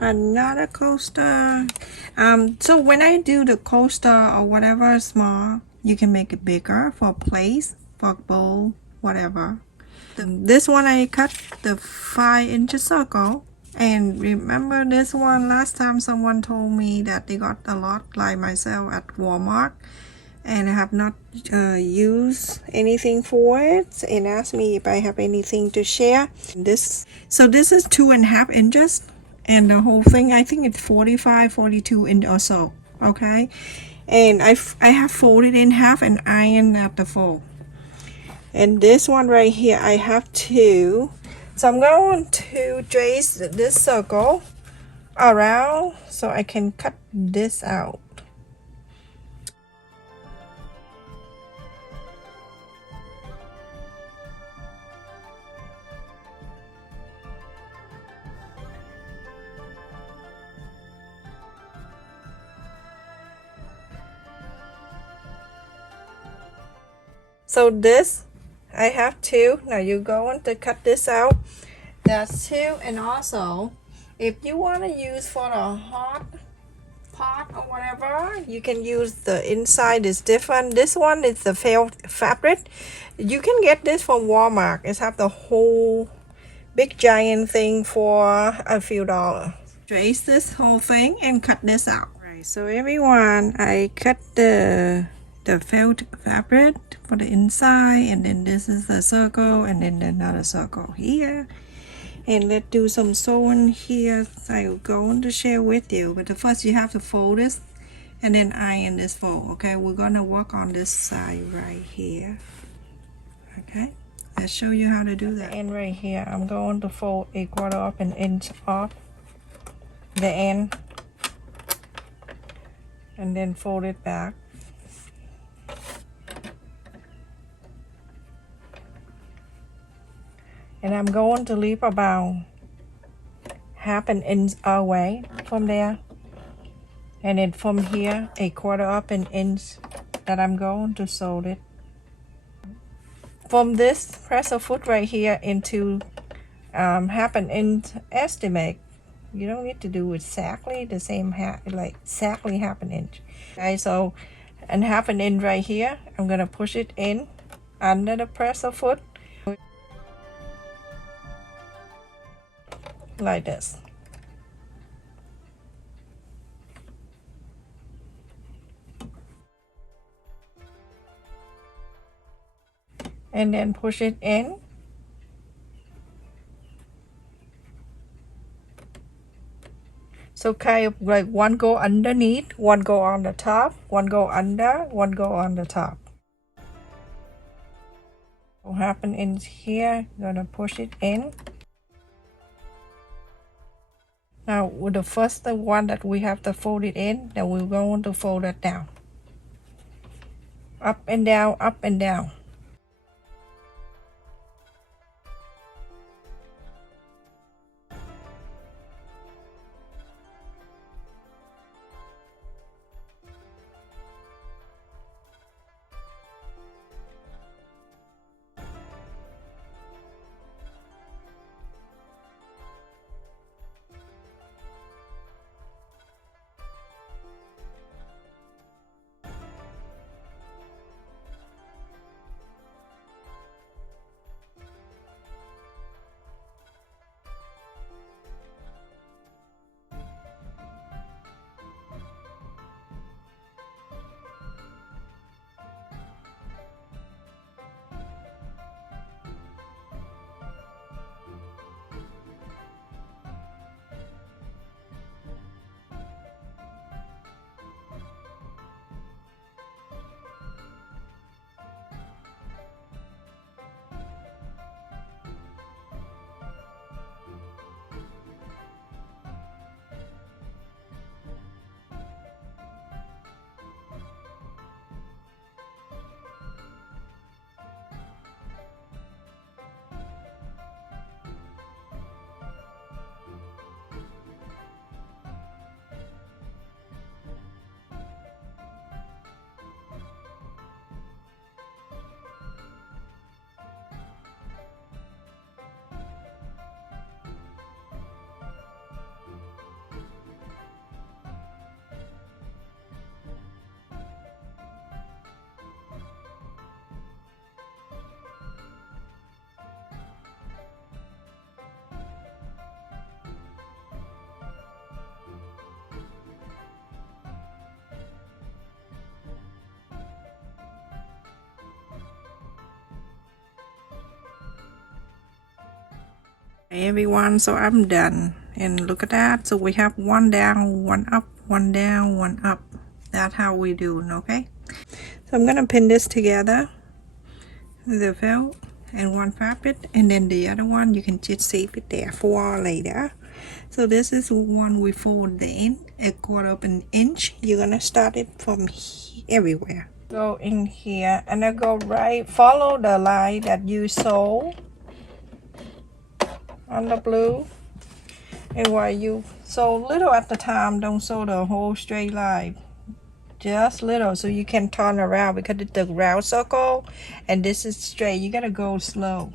Another coaster. So when I do the coaster or whatever small, you can make it bigger for place, for bowl, whatever. This one I cut the 5-inch circle. And remember this one, last time someone told me that they got a lot like myself at Walmart and I have not used anything for it and asked me if I have anything to share. So this is 2.5 inches and the whole thing I think it's 45, 42 inch or so. Okay, and I have folded in half and ironed at the fold. And this one right here I have two. So I'm going to trace this circle around so I can cut this out. So this I have two. Now you're going to cut this out. That's two. And also if you want to use for the hot pot or whatever, you can use the inside is different. This one is the felt fabric. You can get this from Walmart. It's have the whole big giant thing for a few dollars. Trace this whole thing and cut this out. Right, so everyone, I cut the felt fabric for the inside, and then this is the circle, and then another circle here. And let's do some sewing here. I'm going to share with you, but first you have to fold this and then iron this fold. Okay, we're gonna work on this side right here. Okay, let's show you how to do that. And right here I'm going to fold 1/4 of an inch off the end and then fold it back. And I'm going to leave about 1/2 inch away from there, and then from here 1/4 of an inch that I'm going to sew it from this presser foot right here into 1/2 inch estimate. You don't need to do exactly the same like exactly 1/2 inch. Okay, so and 1/2 inch right here, I'm gonna push it in under the presser foot like this. And then push it in. So kind of like one go underneath, one go on the top, one go under, one go on the top. What happen in here, gonna push it in. Now with the first one that we have to fold it in, then we're going to fold it down. Up and down, up and down. Hey everyone, so I'm done, and look at that. So we have one down, one up, one down, one up. That's how we do it, okay? So I'm gonna pin this together, the felt and one fabric, and then the other one you can just save it there for later. So this is one we fold in a quarter of an inch. You're gonna start it from everywhere. Go in here and I go right, follow the line that you sew on the blue. And while you sew little at the time, don't sew the whole straight line. Just little, so you can turn around because it's the round circle and this is straight. You gotta go slow.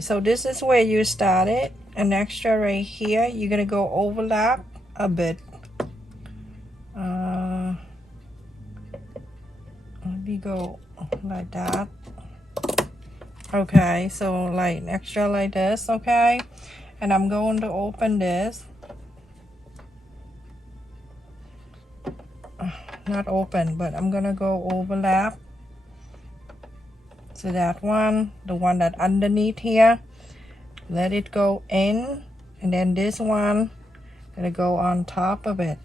So this is where you started. An extra right here. You're gonna go overlap a bit. Let me go like that. Okay, so like extra like this, okay? And I'm going to open this. Not open, but I'm gonna go overlap. So that one, the one that underneath here, let it go in, and then this one gonna go on top of it,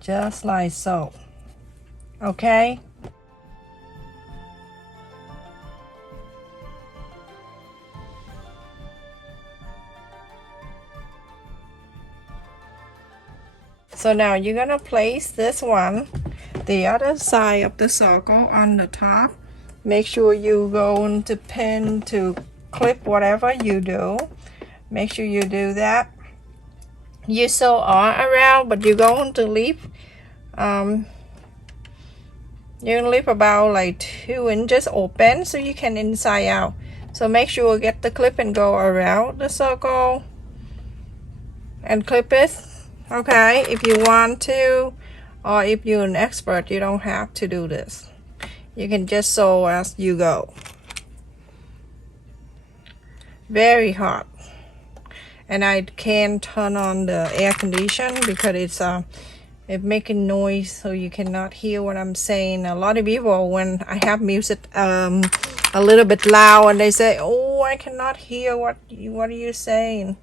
just like so. Okay. So now you're gonna place this one, the other side of the circle on the top. Make sure you go into pin to clip whatever you do. Make sure you do that. You sew all around, but you're going to leave you can leave about like 2 inches open so you can inside out. So make sure you get the clip and go around the circle and clip it. Okay, if you want to, or if you're an expert, you don't have to do this. You can just sew as you go. Very hot. And I can't turn on the air condition because it's making noise, so you cannot hear what I'm saying. A lot of people, when I have music a little bit loud, and they say, "Oh, I cannot hear what are you saying."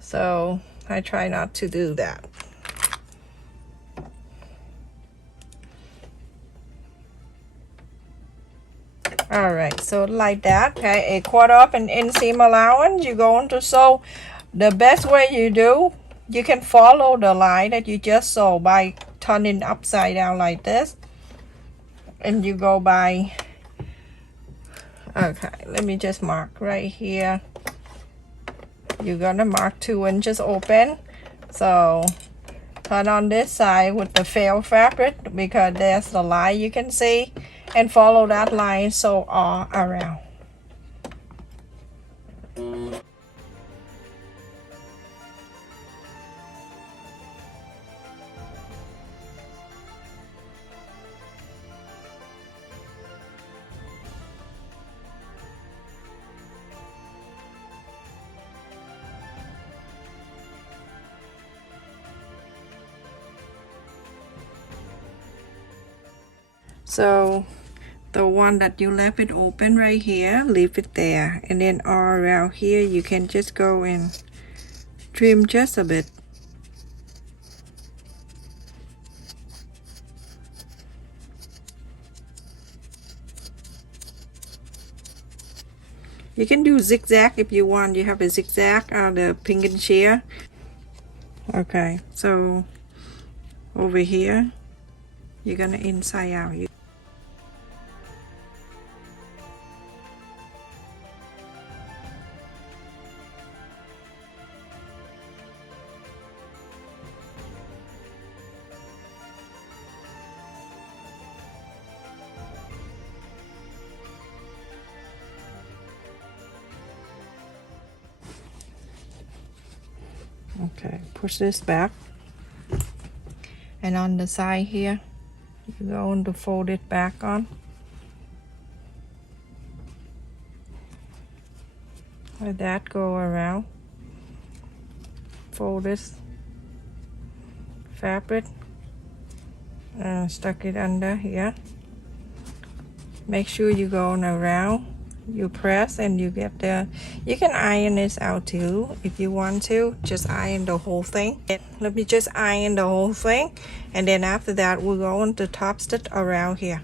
So I try not to do that. All right, so like that. Okay, a quarter of an inseam allowance. You're going to sew. The best way you do, you can follow the line that you just sew by turning upside down like this, and you go by. Okay, let me just mark right here. You're gonna mark 2 inches open. So turn on this side with the felt fabric because there's the line you can see, and follow that line sew all around. So the one that you left it open right here, leave it there, and then all around here you can just go and trim just a bit. You can do zigzag if you want. You have the zigzag or the pink and sheer. Okay, so over here, you're gonna inside out. Okay, push this back. And on the side here, you're going to fold it back on. Let that go around. Fold this fabric and stuck it under here. Make sure you're going around. You press and you get the, you can iron this out too if you want to. Just iron the whole thing. Let me just iron the whole thing, and then after that we're going to top stitch around here.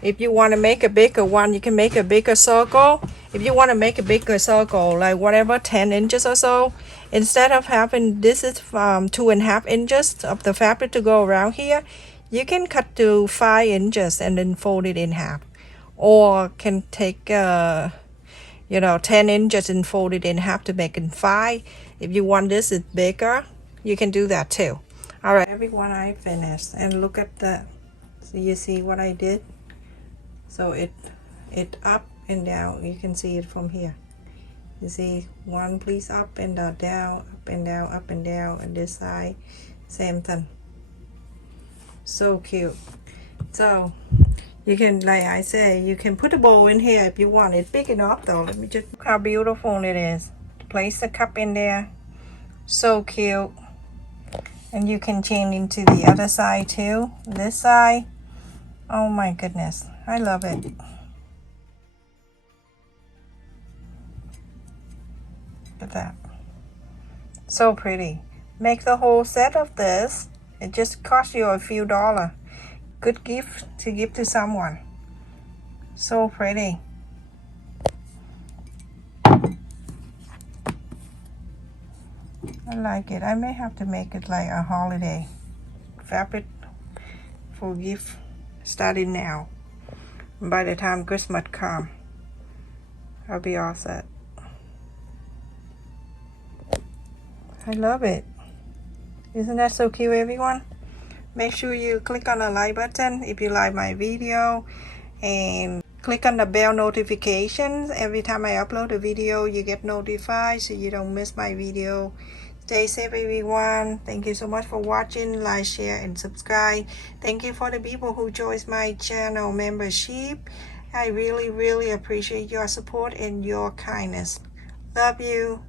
If you want to make a bigger one, you can make a bigger circle. If you want to make a bigger circle, like whatever 10 inches or so, instead of having this is 2.5 inches of the fabric to go around here, you can cut to 5 inches and then fold it in half. Or can take 10 inches and fold it in half to make it 5. If you want this is bigger, you can do that too. All right, everyone, I finished, and look at the, so you see what I did. So it up and down. You can see it from here. You see one piece up and down, up and down, up and down, and this side same thing. So cute. So you can, like I say, you can put a bowl in here if you want. It's big enough though. Let me just look how beautiful it is. Place a cup in there. So cute. And you can change into the other side too. This side. Oh my goodness. I love it. Look at that. So pretty. Make the whole set of this. It just costs you a few dollars. Good gift to give to someone. So pretty. I like it. I may have to make it like a holiday fabric for gift starting now. By the time Christmas comes, I'll be all set. I love it. Isn't that so cute, everyone? Make sure you click on the like button if you like my video, and click on the bell notifications. Every time I upload a video, you get notified so you don't miss my video. Stay safe, everyone. Thank you so much for watching. Like, share, and subscribe. Thank you for the people who joined my channel membership. I really appreciate your support and your kindness. Love you.